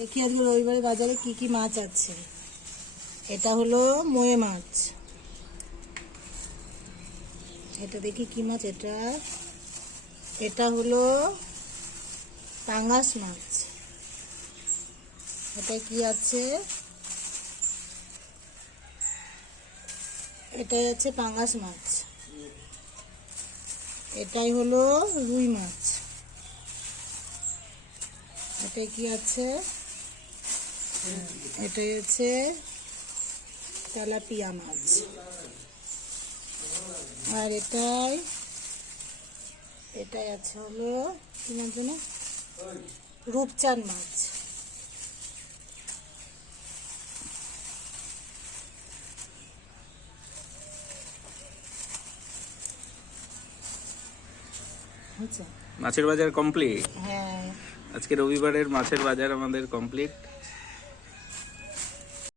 দেখি আজকে রবিবারে বাজারে কি কি মাছ আছে। এটা হলো মোয়ে মাছ। এটা দেখি কি মাছ এটা। এটা হলো পাঙ্গাস মাছ। এটা কি আছে, এটাই আছে পাঙ্গাস মাছ। এটাই হলো রুই মাছ। এটাই কি আছে, এটাই আছে তেলাপিয়া মাছ। আর এটাই এটাই আছে হলো কি নাম জানো, রূপচাঁদ মাছ। আচ্ছা, মাছের বাজার কমপ্লিট। হ্যাঁ, আজকে রবিবারের মাছের বাজার আমাদের কমপ্লিট।